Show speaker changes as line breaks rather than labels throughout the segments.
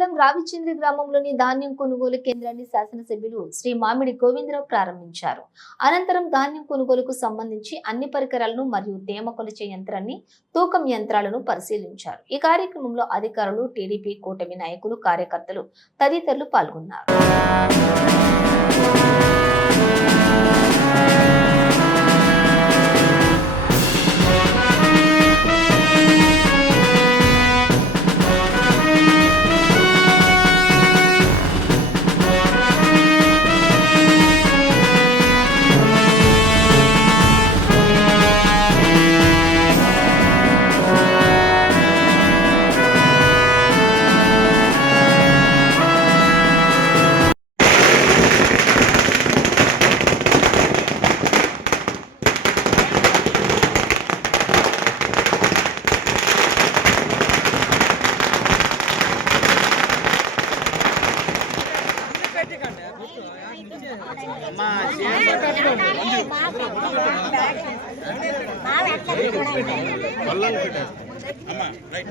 రావిచంద్రి గ్రామంలోని ధాన్యం కొనుగోలు కేంద్రాన్ని శాసనసభ్యులు శ్రీ మామిడి గోవిందరావు ప్రారంభించారు. అనంతరం ధాన్యం కొనుగోలుకు సంబంధించి అన్ని పరికరాలను మరియు తేమ కొలిచే యంత్రాన్ని తూకం యంత్రాలను పరిశీలించారు. ఈ కార్యక్రమంలో అధికారులు టీడీపీ కూటమి నాయకులు కార్యకర్తలు తదితరులు పాల్గొన్నారు.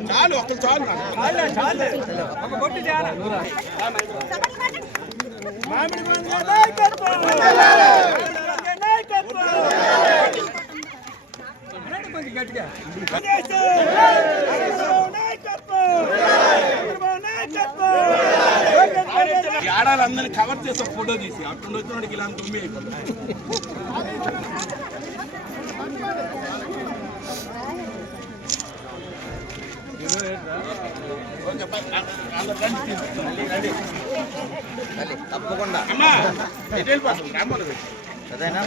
చాలు ఒక్క చాలు మామిడి మంది నాయకత్వం నాయకత్వం కొంచెం గట్టిగా ఆడాలందరినీ కవర్ చేసే ఫోటో తీసి అక్కడ వచ్చిన ఇలా దుమ్మి అయిపోతుంది
తప్పకుండా అదేనా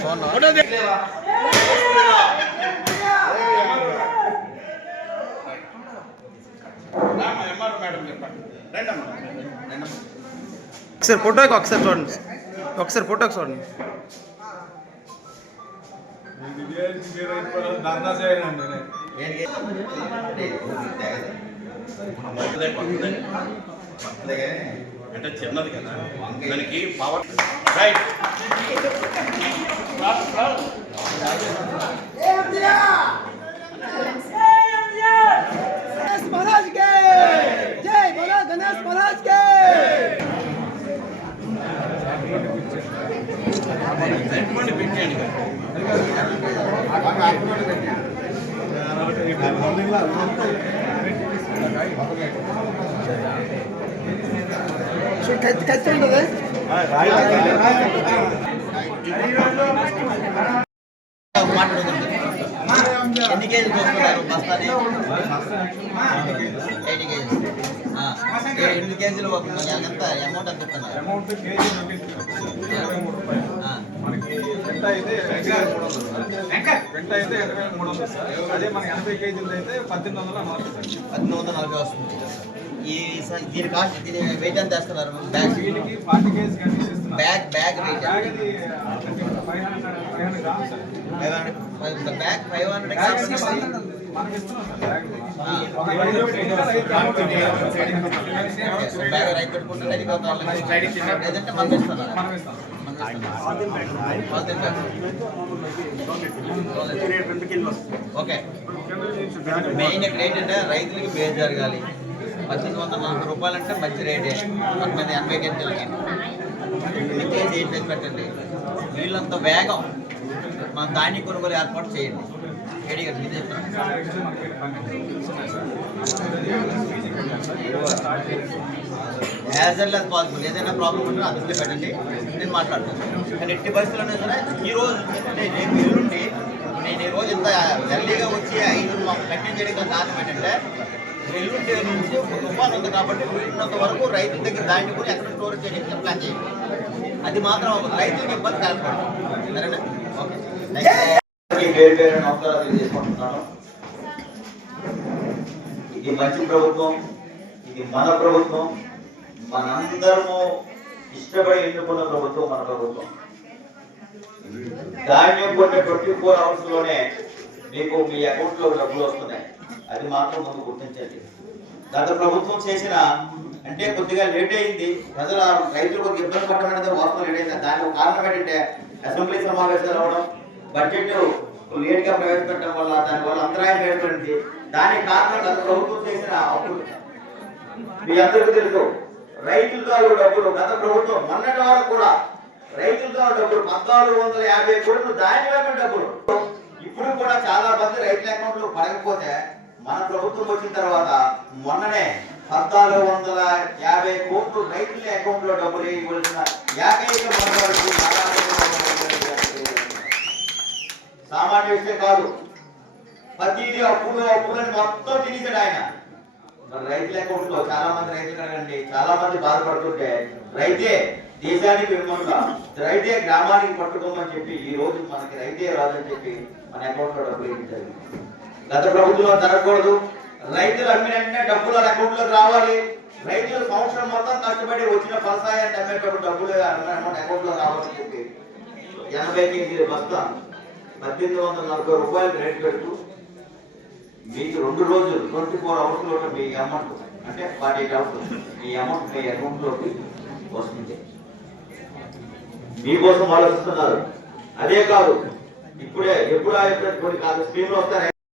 ఒకసారి ఫోటోకి ఒకసారి చూడండి. ఒకసారి ఫోటోకి చూడండి.
ఏంటి? అంటే
అంటే చిన్నది కదా దానికి పవర్ రైట్
ఎన్ని కేజీలు చూస్తున్నారు బస్తాని ఎయిటీ కేజీస్ ఎనిమిది కేజీలు ఒక- ఎంత అమౌంట్ ఎంత చెప్తున్నారు
పెంట అయితే పెంట అయితే ఇరవై వేల మూడు వందలు సార్ అదే మన ఎనభై కేజీలు అయితే పద్దెనిమిది వందల నలభై సార్
పద్దెనిమిది వందల నలభై వస్తుంది ఈ దీని కాస్ట్ దీని వెయిట్ ఎంత వేస్తున్నారు బ్యాగ్
వీటికి forty KG
bag bag weight
five hundred five hundred grams sir
bag five hundred grams
మనకి ఇస్తున్నాం సార్ బ్యాగ్
రైతు పెట్టుకుంటే లేదంటే మనం
మనం ఇస్తాం
ఓకే. మెయిన్ ఇక్కడ ఏంటంటే రైతులకి మేలు జరగాలి. పద్దెనిమిది వందల నలభై రూపాయలు అంటే మంచి రేటే కొంతమంది ఎనభై గంటలకి. కేజీ ఏం చేసి పెట్టండి. వీళ్ళంత వేగం. మన ధాన్య కొనుగోలు ఏర్పాటు చేయండి. AD as well as possible ఏదైనా ప్రాబ్లం ఉంటే అందులో పెట్టండి. నేను మాట్లాడతాను. కానీ ఎట్టి పరిస్థితుల్లో సరే ఈ రోజు రేపు ఎల్లుండి నేను ఈ రోజు ఇంత ఎర్లీగా వచ్చి ఐదు మెయింటైన్ చేయడానికి కారణం ఏంటంటే ఎల్లుండి నుంచి ఒక తుఫాన్ ఉంది కాబట్టి వీలున్నంత వరకు రైతుల దగ్గర దాన్ని కూడా ఎక్కడ స్టోరేజ్ చేయడానికి ప్లాన్ చేయండి అది మాత్రం రైతులకు ఇబ్బంది కలగకూడదు. సరేనా? ఓకే. పేరు పేరు నమస్కారాలు తెలియజేసుకుంటున్నాను. ఇది మంచి ప్రభుత్వం ఇది మన ప్రభుత్వం మనందరము ఇష్టపడి ఎన్నుకున్న ప్రభుత్వం మన ప్రభుత్వం ధాన్యం కొన్ని ట్వంటీ ఫోర్ అవర్స్లోనే మీకు మీ అకౌంట్లో డబ్బులు వస్తున్నాయి. అది మాత్రం ముందు గుర్తించండి. గత ప్రభుత్వం చేసిన అంటే కొద్దిగా లేట్ అయింది. ప్రజలు రైతులు కొద్దిగా ఇబ్బంది పడడం అనేది వాస్తవం లేట్ అయింది. దానికి కారణం ఏంటంటే అసెంబ్లీ సమావేశాలు అవ్వడం బడ్జెట్ లేట్గా ప్రవేశపెట్టడం వల్ల దాని వల్ల అంతరాయం ఏర్పడింది. దానికి కారణం గత ప్రభుత్వం చేసిన అప్పులు. మీ అందరికీ తెలుసు రైతుల ద్వారా డబ్బులు గత ప్రభుత్వం మొన్నటి వరకు కూడా రైతుల ద్వారా డబ్బులు పద్నాలుగు వందల యాభై కోట్లు దాని డబ్బులు ఇప్పుడు కూడా చాలా మంది రైతుల అకౌంట్లో పడకపోతే మన ప్రభుత్వం వచ్చిన తర్వాత మొన్ననే పద్నాలుగు వందల యాభై కోట్లు రైతుల అకౌంట్లో డబ్బులు ఇవ్వాల్సిన ఏకైక సామాన్య విషయం కాదు. ప్రతిదీ అప్పులు అప్పులని మొత్తం తిరిగాడు ఆయన. రైతుల అకౌంట్లో చాలా మంది రైతులు అడగండి చాలా మంది బాధపడుతుంటే రైతే దేశానికి వెన్నుముక రైతే గ్రామానికి పట్టుకోమని చెప్పి ఈ రోజు మనకి రైతే రాదని చెప్పి మన అకౌంట్లో డబ్బులు ఇచ్చారు గత ప్రభుత్వం జరగకూడదు. రైతులు అమ్మిన వెంటనే డబ్బులు అకౌంట్లోకి రావాలి. రైతులు సంవత్సరం మొత్తం కష్టపడి వచ్చిన ఫలసాయాన్ని అమ్మేటప్పుడు డబ్బులు అకౌంట్లో రావాలని చెప్పి. ఎనభై కేజీల బస్తా పద్దెనిమిది వందల నలభై రూపాయలు రేటు పెడుతూ మీకు రెండు రోజులు ట్వంటీ ఫోర్ అవర్స్లో మీ అమౌంట్ అంటే ఫార్టీ ఎయిట్ అవర్స్ మీ అమౌంట్ మీ అకౌంట్లోకి వస్తుంది. మీకోసం ఆలోచిస్తున్నారు. అదే కాదు ఇప్పుడే ఎప్పుడు ఎప్పుడు కొన్ని కాదు స్కీమ్లు వస్తాయి